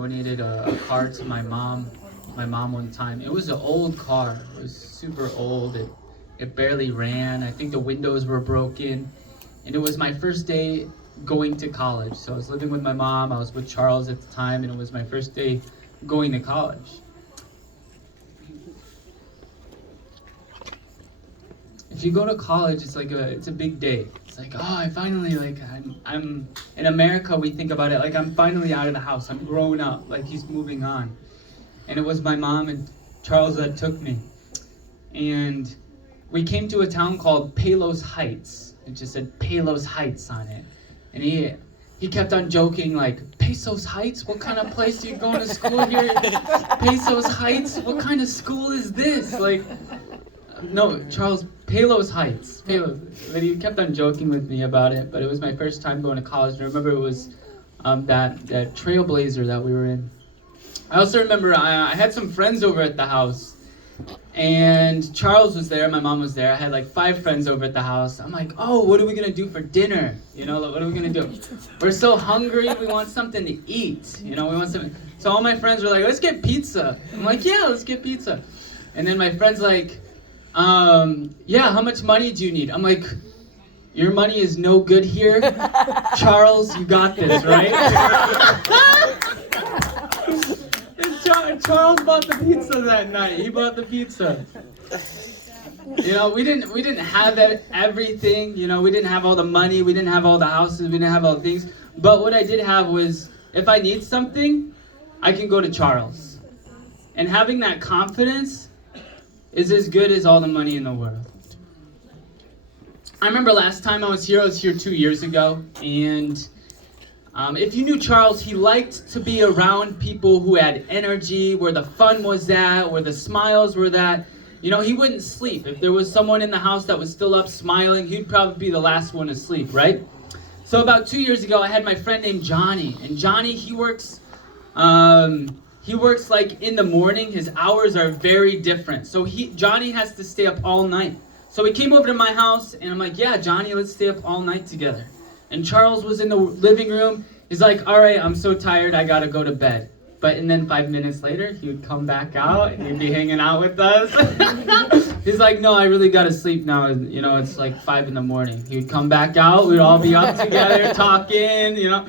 donated a car to my mom one time. It was an old car. It was super old. It barely ran. I think the windows were broken. And it was my first day going to college. So I was living with my mom. I was with Charles at the time, and it was my first day going to college. If you go to college, it's a big day. It's like, oh, I finally I'm in America. We think about it like I'm finally out of the house. I'm growing up. Like he's moving on. And it was my mom and Charles that took me. And we came to a town called Palos Heights. It just said Palos Heights on it. And he kept on joking like, Pasos Heights? What kind of place are you going to school here? Pasos Heights? What kind of school is this? Like, no, Charles, Palos Heights. Palos. But he kept on joking with me about it, but it was my first time going to college. And I remember it was that Trailblazer that we were in. I also remember I had some friends over at the house, and Charles was there, my mom was there. I had like 5 friends over at the house. I'm like, oh, what are we gonna do for dinner? You know, what are we gonna do? We're so hungry, we want something to eat. You know, we want something. So all my friends were like, let's get pizza. I'm like, yeah, let's get pizza. And then my friend's like, yeah, how much money do you need? I'm like, your money is no good here. Charles, you got this, right? Charles bought the pizza that night. He bought the pizza. You know, we didn't have everything. You know, we didn't have all the money. We didn't have all the houses. We didn't have all the things. But what I did have was, if I need something, I can go to Charles. And having that confidence is as good as all the money in the world. I remember last time I was here 2 years ago, and if you knew Charles, he liked to be around people who had energy, where the fun was at, where the smiles were at. You know, he wouldn't sleep. If there was someone in the house that was still up smiling, he'd probably be the last one to sleep, right? So about 2 years ago, I had my friend named Johnny. And Johnny, he works like in the morning. His hours are very different. So Johnny has to stay up all night. So he came over to my house, and I'm like, yeah, Johnny, let's stay up all night together. And Charles was in the living room. He's like, all right, I'm so tired, I gotta go to bed. And then 5 minutes later, he would come back out and he'd be hanging out with us. He's like, no, I really gotta sleep now. You know, it's like 5 in the morning. He would come back out, we'd all be up together talking, you know.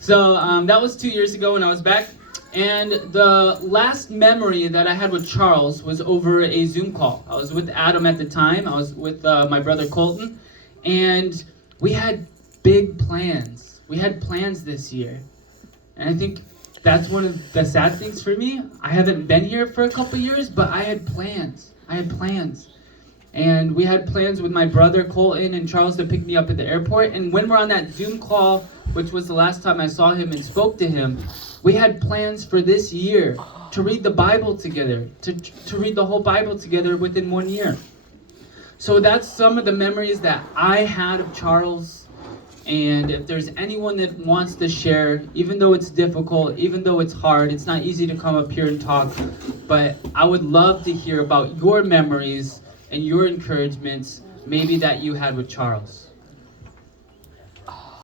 So that was 2 years ago when I was back. And the last memory that I had with Charles was over a Zoom call. I was with Adam at the time. I was with my brother Colton. And we had big plans. We had plans this year. And I think that's one of the sad things for me. I haven't been here for a couple years, but I had plans. And we had plans with my brother Colton and Charles to pick me up at the airport. And when we're on that Zoom call, which was the last time I saw him and spoke to him, we had plans for this year to read the Bible together, to read the whole Bible together within 1 year. So that's some of the memories that I had of Charles. And if there's anyone that wants to share, even though it's difficult, even though it's hard, it's not easy to come up here and talk, but I would love to hear about your memories and your encouragements, maybe that you had with Charles.